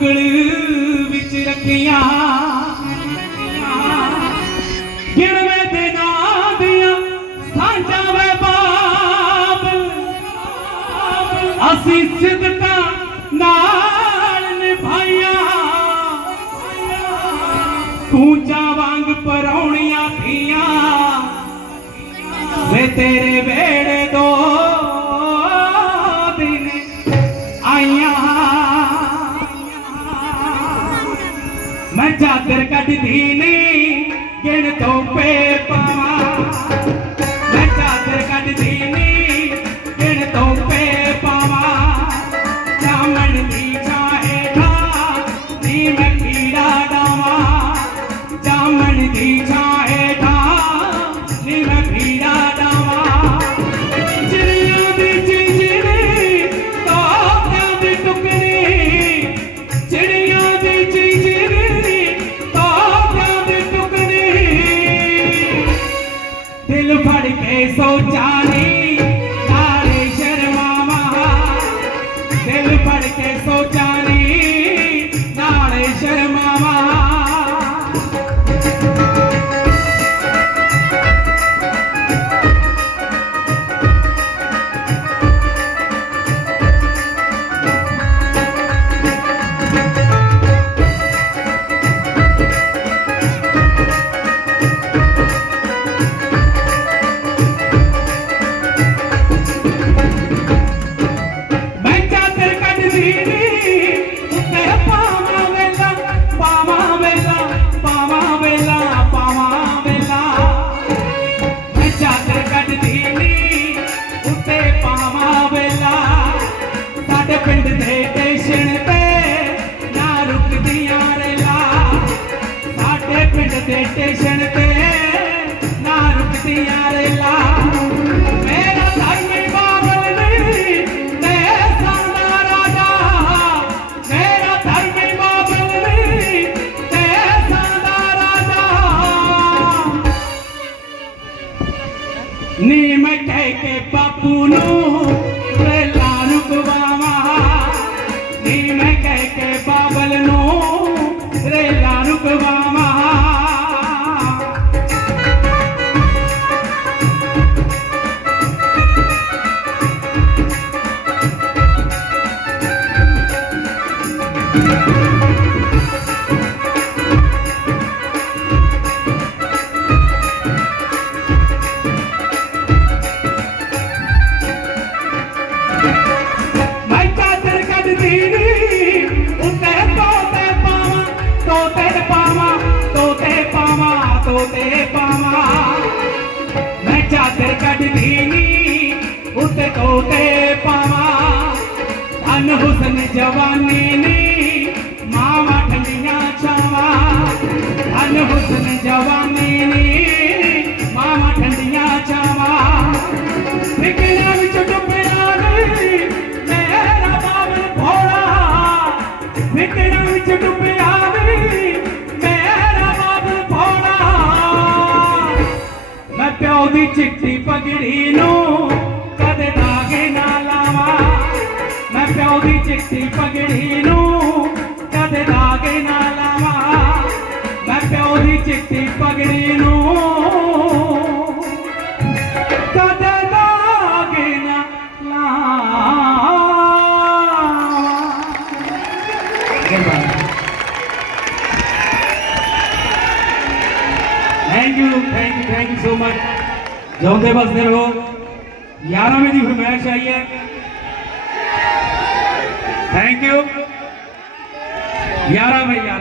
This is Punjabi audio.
ਉਂਗਲ ਵਿੱਚ ਰੱਖੀਆਂ। ਗਿਣਵੇਂ ਤੇ ਨਾਂ ਦੀਆਂ ਸਾਂਝਾਂ ਵੇ ਬਾਬ ਅਸੀਂ ਸਿਦਕਾਂ ਨਾਲ ਨਿਭਾਈਆਂ ਕੂੰਜਾਂ ਵਾਂਗ ਪਰੌਣੀਆਂ ਥੀਆਂ ਵੇ ਤੇਰੇ ਵੇੜ ਚਾਦਰ ਕੱਢਦੀ ਨਹੀਂ ਗਿਣ ਤੋਂ ਪੇ ਪਾਵਾਂ everybody can't slow down. ਮੈਂ ਜਵਾਨੀ ਨੀ ਮਾਵਾ ਠੰਡੀਆਂ ਛਾਵਾਂ ਧਨ ਹੁਸਨ ਜਵਾਨੀ ਨੀ ਮਾਵਾ ਠੰਡੀਆਂ ਛਾਵਾਂ ਫਿਕਰਾਂ ਵਿੱਚ ਡੁੱਬਿਆ ਨਹੀਂ ਮੇਰਾ ਬਾਬਲ ਭੋਲਾ ਫਿਕਰਾਂ ਵਿੱਚ ਡੁੱਬਿਆ ਨਹੀਂ ਮੇਰਾ ਬਾਬਲ ਭੋਲਾ ਮੈਂ ਪਿਓ ਦੀ ਚਿੱਟੀ ਪਗੜੀ ਨੂੰ ਦੀ ਪਗੜੀ ਨੂੰ ਕਦੇ ਦਾਗੇ ਨਾ ਲਾਵਾ ਮੈਂ ਪਿਓ ਦੀ ਚਿੱਟੀ ਪਗੜੀ ਨੂੰ। ਕਦੇ ਦਾਗੇ ਨਾ ਲਾਵਾਂ thank you thank you thank you so much ਜਾਉਂਦੇ ਬਸਦੇ ਰਹੋ। 11ਵੀਂ ਦੀ ਫਰਮਾਇਸ਼ ਆਈ ਹੈ ਥੈਂਕ ਯੂ 11 ਬਈ 11